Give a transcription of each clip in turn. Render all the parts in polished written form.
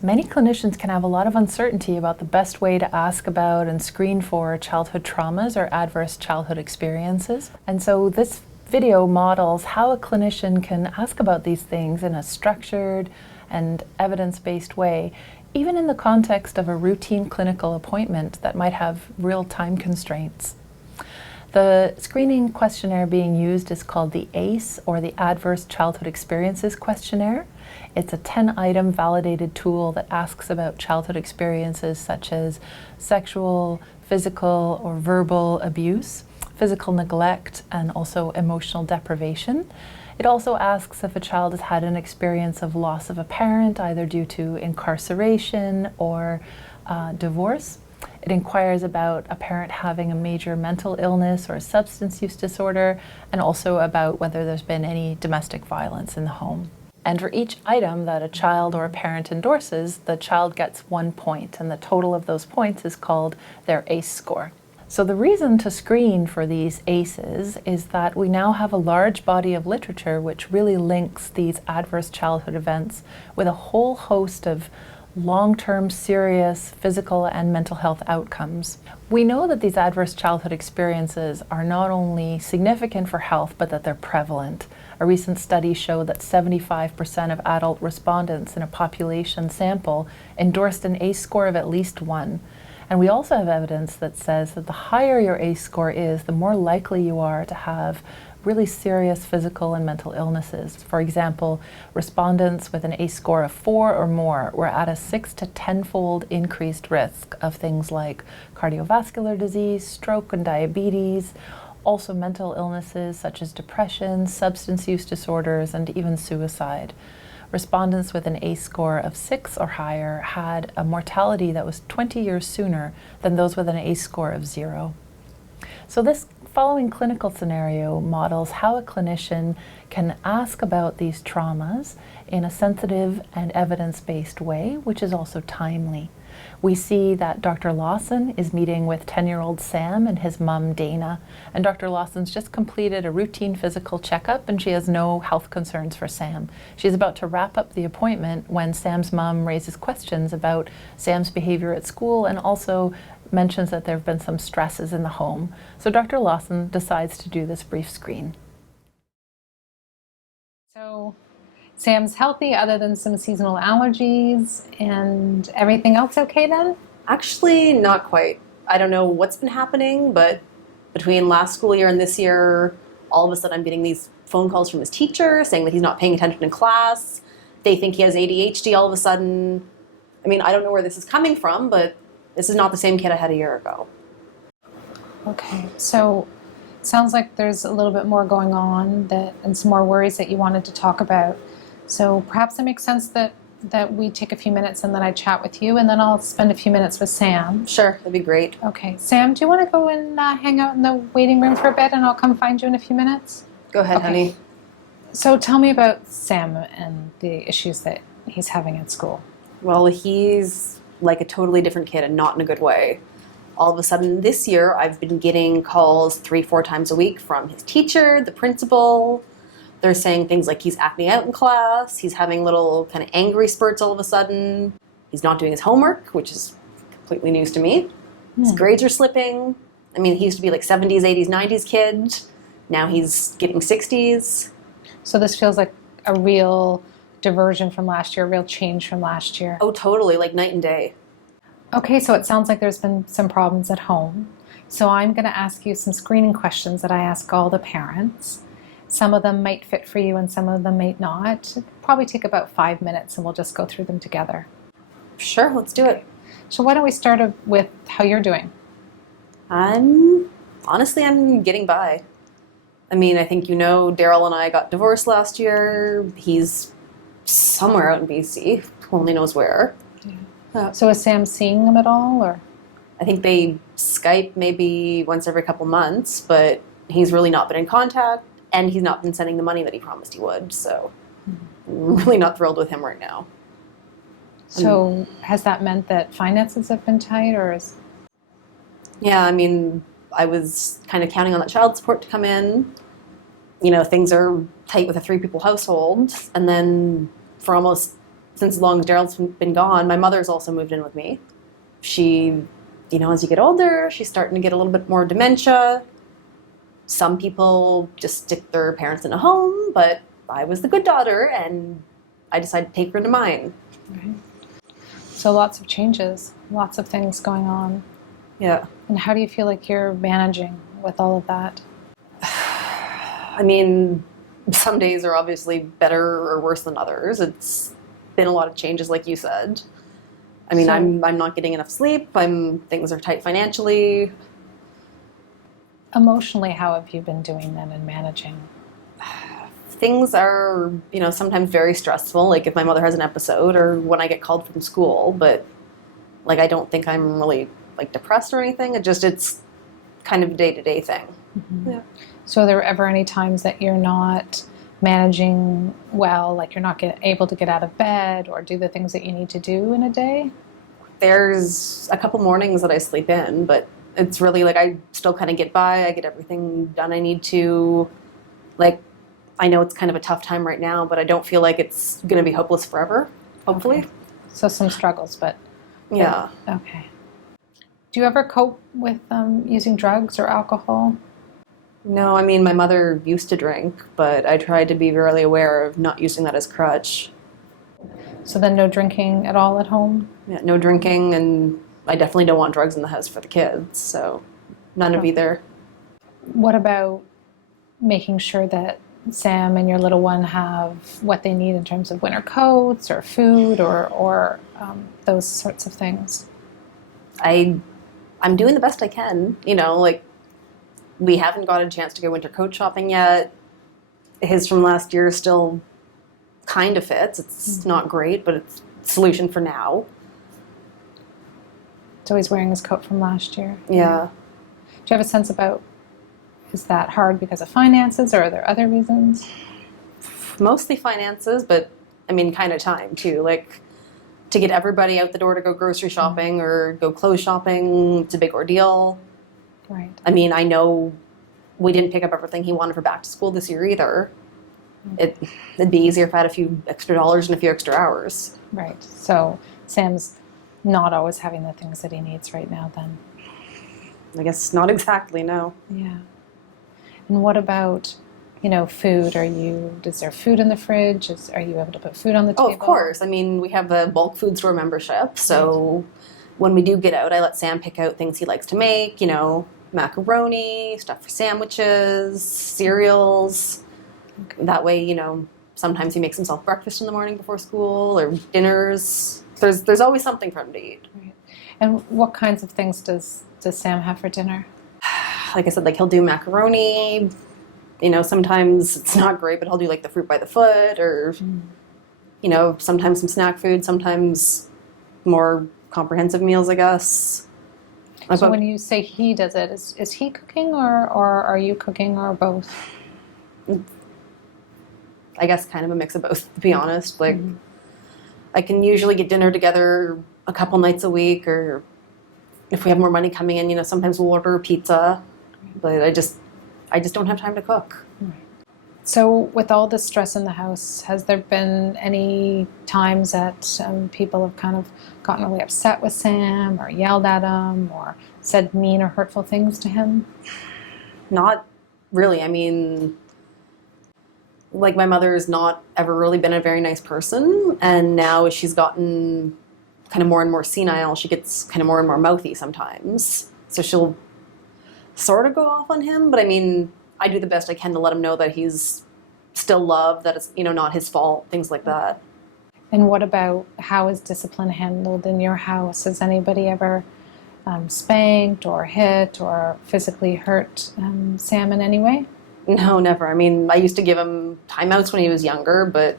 Many clinicians can have a lot of uncertainty about the best way to ask about and screen for childhood traumas or adverse childhood experiences. And so this video models how a clinician can ask about these things in a structured and evidence-based way, even in the context of a routine clinical appointment that might have real time constraints. The screening questionnaire being used is called the ACE, or the Adverse Childhood Experiences Questionnaire. It's a 10-item validated tool that asks about childhood experiences such as sexual, physical, or verbal abuse, physical neglect, and also emotional deprivation. It also asks if a child has had an experience of loss of a parent, either due to incarceration or divorce. It inquires about a parent having a major mental illness or a substance use disorder, and also about whether there's been any domestic violence in the home. And for each item that a child or a parent endorses, the child gets 1 point, and the total of those points is called their ACE score. So the reason to screen for these ACEs is that we now have a large body of literature which really links these adverse childhood events with a whole host of long-term serious physical and mental health outcomes. We know that these adverse childhood experiences are not only significant for health, but that they're prevalent. A recent study showed that 75% of adult respondents in a population sample endorsed an ACE score of at least 1. And we also have evidence that says that the higher your ACE score is, the more likely you are to have really serious physical and mental illnesses. For example, respondents with an ACE score of 4 or more were at a 6 to 10-fold increased risk of things like cardiovascular disease, stroke, and diabetes, also mental illnesses such as depression, substance use disorders, and even suicide. Respondents with an ACE score of 6 or higher had a mortality that was 20 years sooner than those with an ACE score of 0. So this following clinical scenario models how a clinician can ask about these traumas in a sensitive and evidence-based way, which is also timely. We see that Dr. Lawson is meeting with 10-year-old Sam and his mom Dana, and Dr. Lawson's just completed a routine physical checkup and she has no health concerns for Sam. She's about to wrap up the appointment when Sam's mom raises questions about Sam's behavior at school and also mentions that there have been some stresses in the home. So Dr. Lawson decides to do this brief screen. So Sam's healthy other than some seasonal allergies, and everything else okay then? Actually, not quite. I don't know what's been happening, but between last school year and this year, all of a sudden I'm getting these phone calls from his teacher saying that he's not paying attention in class. They think he has ADHD all of a sudden. I mean, I don't know where this is coming from, but this is not the same kid I had a year ago. Okay, so it sounds like there's a little bit more going on and some more worries that you wanted to talk about. So perhaps it makes sense that we take a few minutes and then I chat with you, and then I'll spend a few minutes with Sam. Sure, that'd be great. Okay, Sam, do you want to go and hang out in the waiting room for a bit, and I'll come find you in a few minutes? Go ahead, honey. So tell me about Sam and the issues that he's having at school. Well, he's like a totally different kid and not in a good way. All of a sudden this year, I've been getting calls 3-4 times a week from his teacher, the principal. They're saying things like he's acting out in class, he's having little kind of angry spurts all of a sudden, he's not doing his homework, which is completely news to me. His grades are slipping. I mean, he used to be like 70s, 80s, 90s kid. Now he's getting 60s. So this feels like a real diversion from last year, a real change from last year. Oh, totally, like night and day. Okay, so it sounds like there's been some problems at home. So I'm going to ask you some screening questions that I ask all the parents. Some of them might fit for you and some of them might not. It'll probably take about 5 minutes and we'll just go through them together. Sure, let's do it. So why don't we start with how you're doing? Honestly, I'm getting by. I mean, I think you know Daryl and I got divorced last year. He's somewhere out in BC, who only knows where. Yeah. So is Sam seeing them at all, or? I think they Skype maybe once every couple months, but he's really not been in contact, and he's not been sending the money that he promised he would, so I'm really not thrilled with him right now. So has that meant that finances have been tight, or is? Yeah, I mean, I was kind of counting on that child support to come in. You know, things are tight with a 3-people household, and then for almost since as long as Daryl's been gone, my mother's also moved in with me. She, as you get older, she's starting to get a little bit more dementia. Some people just stick their parents in a home, but I was the good daughter, and I decided to take her into mine. Right. So lots of changes, lots of things going on. Yeah. And how do you feel like you're managing with all of that? I mean, some days are obviously better or worse than others. It's been a lot of changes, like you said. I mean, I'm not getting enough sleep. Things are tight financially. Emotionally, how have you been doing then and managing? Things are, sometimes very stressful, like if my mother has an episode or when I get called from school, but like I don't think I'm really like depressed or anything. It's kind of a day-to-day thing. Mm-hmm. Yeah. So are there ever any times that you're not managing well, like you're not able to get out of bed or do the things that you need to do in a day? There's a couple mornings that I sleep in, but it's really like I still kind of get by. I get everything done I need to. Like, I know it's kind of a tough time right now, but I don't feel like it's going to be hopeless forever, hopefully. Okay. So some struggles, but... Yeah. Okay. Do you ever cope with using drugs or alcohol? No, I mean, my mother used to drink, but I tried to be really aware of not using that as crutch. So then no drinking at all at home? Yeah, no drinking, and I definitely don't want drugs in the house for the kids, so none of either. What about making sure that Sam and your little one have what they need in terms of winter coats or food or those sorts of things? I'm doing the best I can, like we haven't got a chance to go winter coat shopping yet. His from last year still kind of fits. It's not great, but it's a solution for now. So he's wearing his coat from last year? Yeah. Do you have a sense about, is that hard because of finances or are there other reasons? Mostly finances, but I mean kind of time too. Like to get everybody out the door to go grocery shopping or go clothes shopping, it's a big ordeal. Right. I mean, I know we didn't pick up everything he wanted for back to school this year either. It'd be easier if I had a few extra dollars and a few extra hours. Right. So Sam's not always having the things that he needs right now then. I guess not exactly, no. Yeah. And what about, food? Is there food in the fridge? Are you able to put food on the table? Oh, of course. I mean, we have a bulk food store membership, so when we do get out, I let Sam pick out things he likes to make, macaroni, stuff for sandwiches, cereals. Okay. That way, sometimes he makes himself breakfast in the morning before school or dinners. There's always something for him to eat. Right. And what kinds of things does Sam have for dinner? Like I said, like he'll do macaroni. Sometimes it's not great, but he'll do like the fruit by the foot or, sometimes some snack food, sometimes more comprehensive meals, I guess. So when you say he does it, is he cooking or are you cooking or both? I guess kind of a mix of both, to be honest. Like, I can usually get dinner together a couple nights a week, or if we have more money coming in, sometimes we'll order a pizza. But I just don't have time to cook. So with all the stress in the house, has there been any times that people have kind of gotten really upset with Sam or yelled at him or said mean or hurtful things to him? Not really. I mean, like my mother's not ever really been a very nice person, and now as she's gotten kind of more and more senile, she gets kind of more and more mouthy sometimes. So she'll sort of go off on him, but I mean, I do the best I can to let him know that he's still loved, that it's, not his fault, things like that. And what about how is discipline handled in your house? Has anybody ever spanked or hit or physically hurt Sam in any way? No, never. I mean, I used to give him timeouts when he was younger, but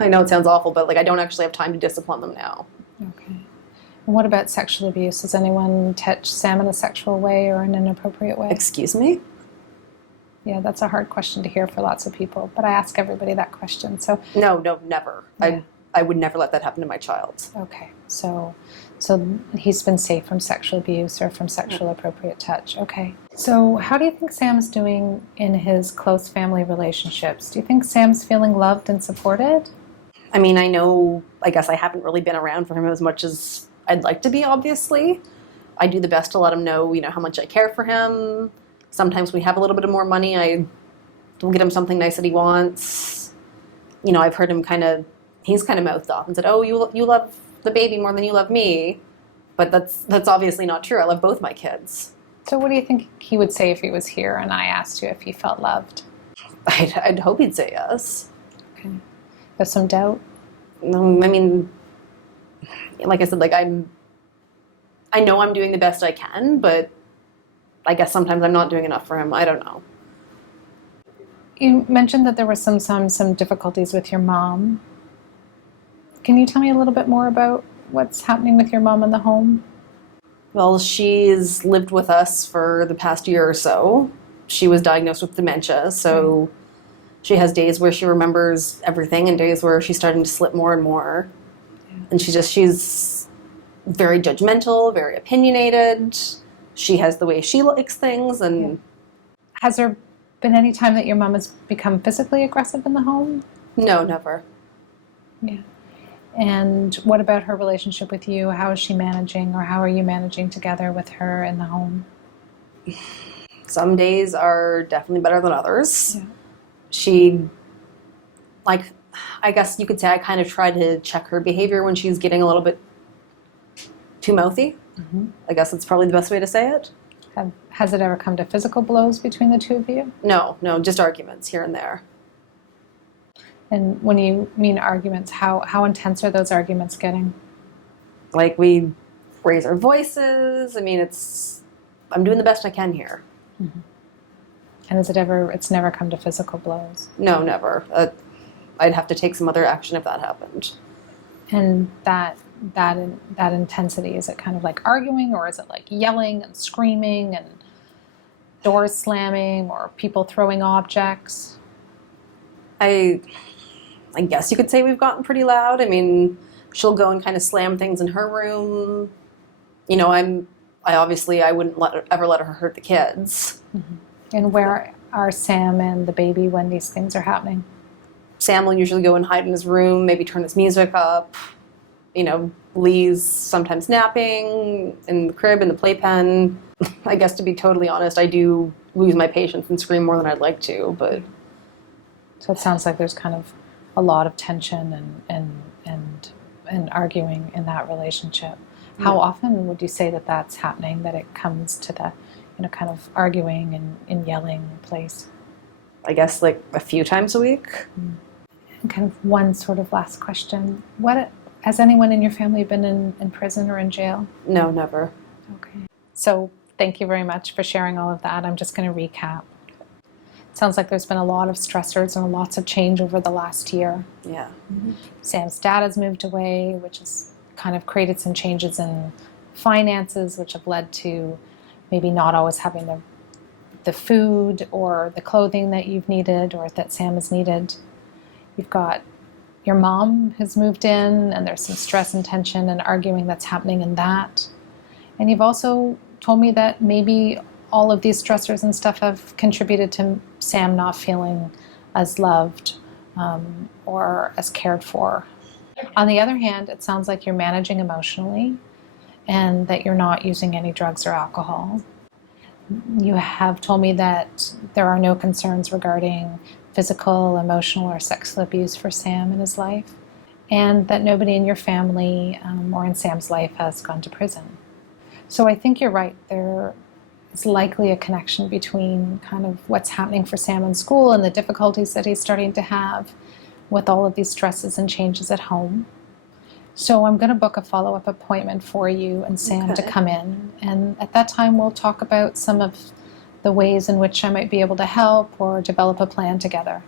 I know it sounds awful, but I don't actually have time to discipline them now. Okay. And what about sexual abuse? Has anyone touched Sam in a sexual way or in an inappropriate way? Excuse me? Yeah, that's a hard question to hear for lots of people, but I ask everybody that question. So No, never. Yeah. I would never let that happen to my child. Okay, so he's been safe from sexual abuse or from sexual appropriate touch. Okay. So how do you think Sam's doing in his close family relationships? Do you think Sam's feeling loved and supported? I mean, I guess I haven't really been around for him as much as I'd like to be, obviously. I do the best to let him know, how much I care for him. Sometimes we have a little bit of more money. I will get him something nice that he wants. I've heard him he's kind of mouthed off and said, oh, you love the baby more than you love me. But that's obviously not true. I love both my kids. So what do you think he would say if he was here and I asked you if he felt loved? I'd hope he'd say yes. Okay. There's some doubt? No, I mean, like I said, I know I'm doing the best I can, but I guess sometimes I'm not doing enough for him. I don't know. You mentioned that there were some difficulties with your mom. Can you tell me a little bit more about what's happening with your mom in the home? Well, she's lived with us for the past year or so. She was diagnosed with dementia, so she has days where she remembers everything and days where she's starting to slip more and more. Yeah. And she's very judgmental, very opinionated. She has the way she likes things. And has there been any time that your mom has become physically aggressive in the home? No, never. Yeah. And what about her relationship with you? How is she managing, or how are you managing together with her in the home? Some days are definitely better than others. Yeah. I guess you could say I kind of try to check her behavior when she's getting a little bit too mouthy. Mm-hmm. I guess that's probably the best way to say it. Has it ever come to physical blows between the two of you? No, just arguments here and there. And when you mean arguments, how intense are those arguments getting? Like, we raise our voices. I mean, I'm doing the best I can here. Mm-hmm. And it's never come to physical blows? No, never. I'd have to take some other action if that happened. And that intensity, is it kind of like arguing, or is it like yelling and screaming and doors slamming or people throwing objects? I guess you could say we've gotten pretty loud. I mean, she'll go and kind of slam things in her room. I wouldn't ever let her hurt the kids. Mm-hmm. And where are Sam and the baby when these things are happening? Sam will usually go and hide in his room, maybe turn his music up. Lee's sometimes napping in the crib, in the playpen. I guess, to be totally honest, I do lose my patience and scream more than I'd like to, but... So it sounds like there's kind of a lot of tension and arguing in that relationship. How often would you say that that's happening, that it comes to the, kind of arguing and yelling place? I guess like a few times a week. And kind of one sort of last question. Has anyone in your family been in prison or in jail? No, never. Okay. So thank you very much for sharing all of that. I'm just going to recap. Sounds like there's been a lot of stressors and lots of change over the last year. Yeah. Mm-hmm. Sam's dad has moved away, which has kind of created some changes in finances, which have led to maybe not always having the food or the clothing that you've needed or that Sam has needed. You've got your mom has moved in, and there's some stress and tension and arguing that's happening in that. And you've also told me that maybe all of these stressors and stuff have contributed to Sam not feeling as loved or as cared for. On the other hand, it sounds like you're managing emotionally and that you're not using any drugs or alcohol. You have told me that there are no concerns regarding physical, emotional, or sexual abuse for Sam in his life, and that nobody in your family or in Sam's life has gone to prison. So I think you're right. There is likely a connection between kind of what's happening for Sam in school and the difficulties that he's starting to have with all of these stresses and changes at home. So I'm going to book a follow-up appointment for you and Sam to come in. And at that time, we'll talk about some of the ways in which I might be able to help or develop a plan together.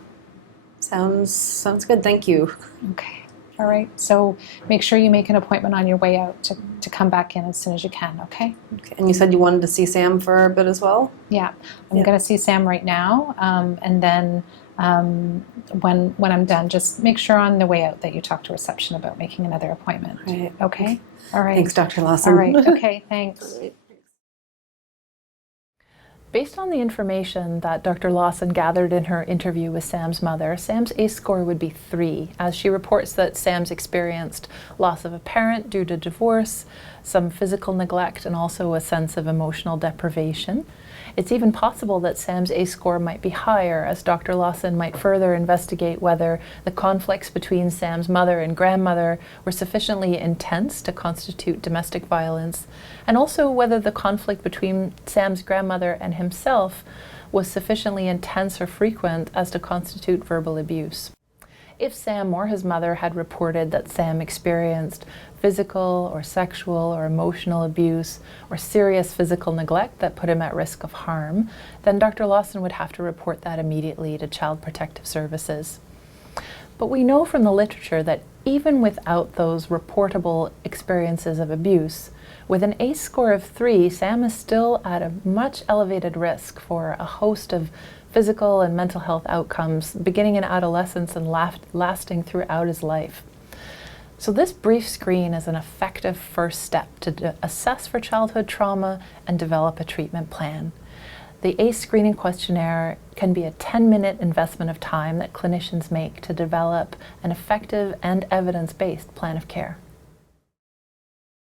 Sounds good. Thank you. Okay. All right. So make sure you make an appointment on your way out to come back in as soon as you can, okay? Okay. And you said you wanted to see Sam for a bit as well? Yeah. I'm going to see Sam right now. And then when I'm done, just make sure on the way out that you talk to reception about making another appointment. Right. Okay? All right. Thanks, Dr. Lawson. All right. Okay, thanks. Based on the information that Dr. Lawson gathered in her interview with Sam's mother, Sam's ACE score would be 3, as she reports that Sam's experienced loss of a parent due to divorce, some physical neglect, and also a sense of emotional deprivation. It's even possible that Sam's ACE score might be higher, as Dr. Lawson might further investigate whether the conflicts between Sam's mother and grandmother were sufficiently intense to constitute domestic violence, and also whether the conflict between Sam's grandmother and himself was sufficiently intense or frequent as to constitute verbal abuse. If Sam or his mother had reported that Sam experienced physical or sexual or emotional abuse or serious physical neglect that put him at risk of harm, then Dr. Lawson would have to report that immediately to Child Protective Services. But we know from the literature that even without those reportable experiences of abuse, with an ACE score of 3, Sam is still at a much elevated risk for a host of physical and mental health outcomes beginning in adolescence and lasting throughout his life. So this brief screen is an effective first step to assess for childhood trauma and develop a treatment plan. The ACE screening questionnaire can be a 10-minute investment of time that clinicians make to develop an effective and evidence-based plan of care.